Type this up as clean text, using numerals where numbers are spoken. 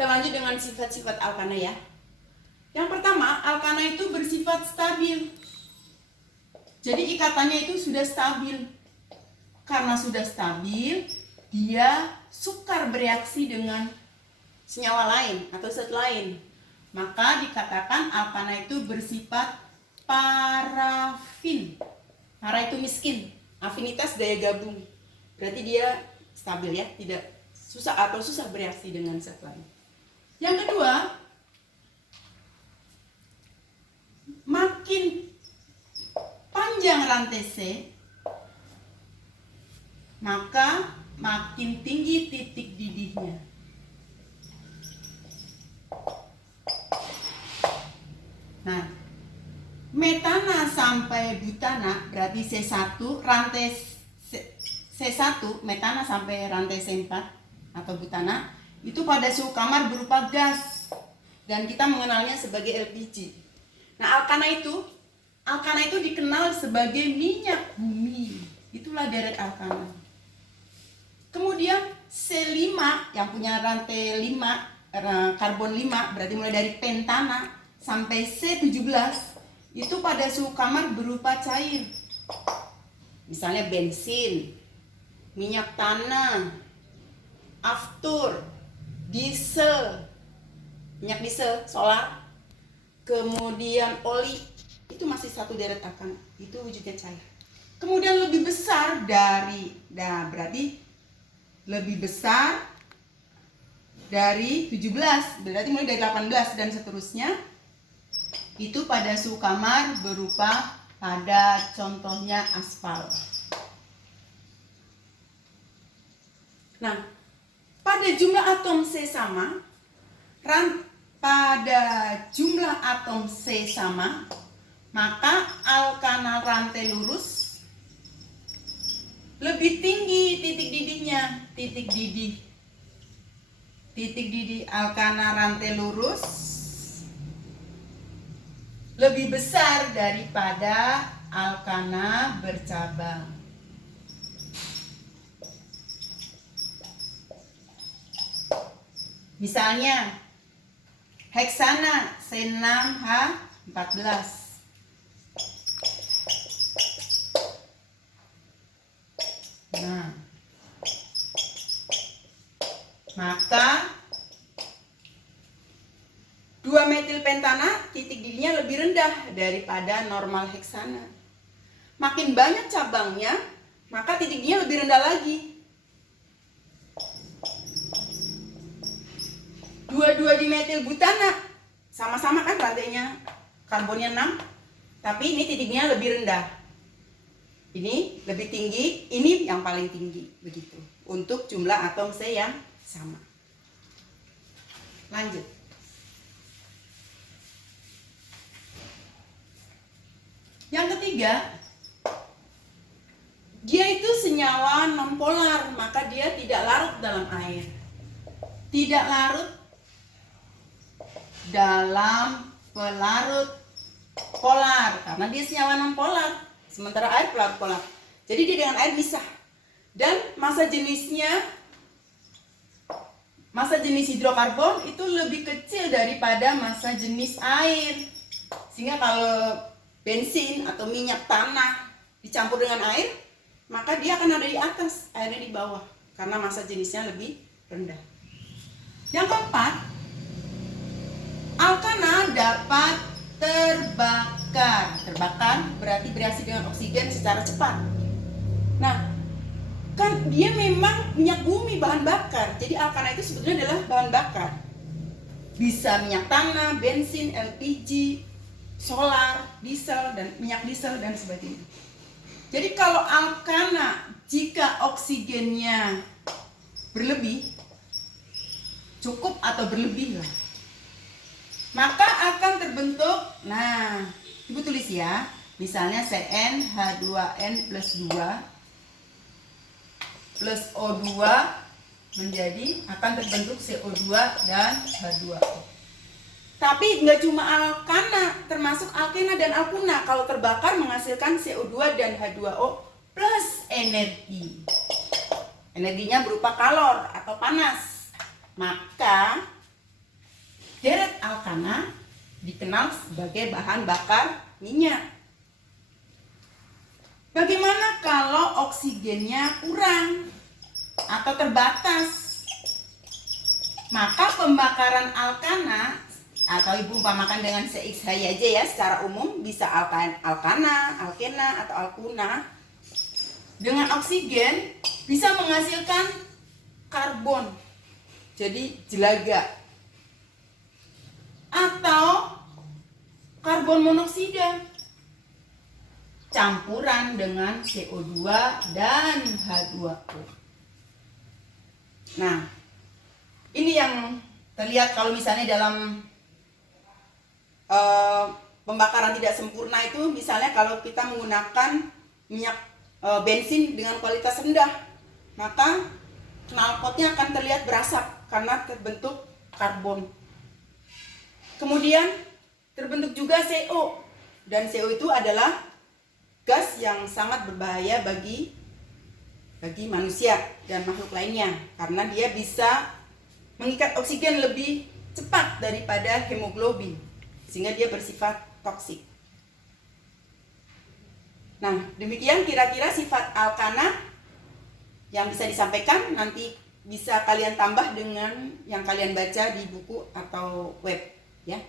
Kita lanjut dengan sifat-sifat alkana ya. Yang pertama, alkana itu bersifat stabil. Jadi ikatannya itu sudah stabil. Karena sudah stabil, dia sukar bereaksi dengan senyawa lain atau zat lain. Maka dikatakan alkana itu bersifat parafin. Para itu miskin, afinitas daya gabung. Berarti dia stabil ya, tidak susah bereaksi dengan zat lain. Yang kedua, makin panjang rantai C, maka makin tinggi titik didihnya. Nah, metana sampai butana berarti C1, rantai C1, metana sampai rantai C4 atau butana itu pada suhu kamar berupa gas dan kita mengenalnya sebagai LPG. Nah, alkana itu dikenal sebagai minyak bumi. Itulah deret alkana. Kemudian C5 yang punya rantai 5, karbon 5 berarti mulai dari pentana sampai C17 itu pada suhu kamar berupa cair. Misalnya bensin, minyak tanah, aftur, diesel, minyak diesel, solar, kemudian oli, itu masih satu deret alkana, itu wujudnya cair. Kemudian lebih besar dari, berarti lebih besar dari 17, berarti mulai dari 18 dan seterusnya, itu pada suhu kamar berupa pada contohnya aspal. Nah, pada jumlah atom C sama, maka alkana rantai lurus lebih tinggi titik didihnya. Titik didih alkana rantai lurus lebih besar daripada alkana bercabang. Misalnya heksana C6H14. Nah, maka 2-metil pentana titik didihnya lebih rendah daripada normal heksana. Makin banyak cabangnya, maka titik didihnya lebih rendah lagi. 2,2-dimetil butana sama-sama kan rantainya karbonnya 6, tapi ini titiknya lebih rendah. Ini lebih tinggi, ini yang paling tinggi, begitu. Untuk jumlah atom C yang sama. Lanjut. Yang ketiga, dia itu senyawa nonpolar, maka dia tidak larut dalam air. Tidak larut dalam pelarut polar karena dia senyawa nonpolar, sementara air pelarut polar. Jadi dia dengan air bisa. Dan massa jenis hidrokarbon itu lebih kecil daripada massa jenis air. Sehingga kalau bensin atau minyak tanah dicampur dengan air, maka dia akan ada di atas, airnya di bawah karena massa jenisnya lebih rendah. Yang keempat, alkana dapat terbakar. Terbakar berarti bereaksi dengan oksigen secara cepat. Nah, kan dia memang minyak bumi bahan bakar. Jadi alkana itu sebetulnya adalah bahan bakar. Bisa minyak tanah, bensin, LPG, solar, diesel dan minyak diesel dan sebagainya. Jadi kalau alkana jika oksigennya berlebih, cukup atau berlebih lah, maka akan terbentuk, nah ibu tulis ya, misalnya CnH2n plus 2 plus O2 menjadi akan terbentuk CO2 dan H2O. Tapi nggak cuma alkana, termasuk alkena dan alkuna. Kalau terbakar menghasilkan CO2 dan H2O plus energi. Energinya berupa kalor atau panas. Maka Deret alkana dikenal sebagai bahan bakar minyak. Bagaimana kalau oksigennya kurang atau terbatas? Maka pembakaran alkana atau ibu umpamakan dengan CXH aja ya, secara umum bisa alkana, alkena atau alkuna dengan oksigen bisa menghasilkan karbon, jadi jelaga, atau karbon monoksida campuran dengan CO2 dan H2O. Nah, ini yang terlihat kalau misalnya dalam pembakaran tidak sempurna itu, misalnya kalau kita menggunakan minyak bensin dengan kualitas rendah, maka knalpotnya akan terlihat berasap karena terbentuk karbon. Kemudian terbentuk juga CO, dan CO itu adalah gas yang sangat berbahaya bagi manusia dan makhluk lainnya, karena dia bisa mengikat oksigen lebih cepat daripada hemoglobin, sehingga dia bersifat toksik. Nah, demikian kira-kira sifat alkana yang bisa disampaikan. Nanti bisa kalian tambah dengan yang kalian baca di buku atau web, ya.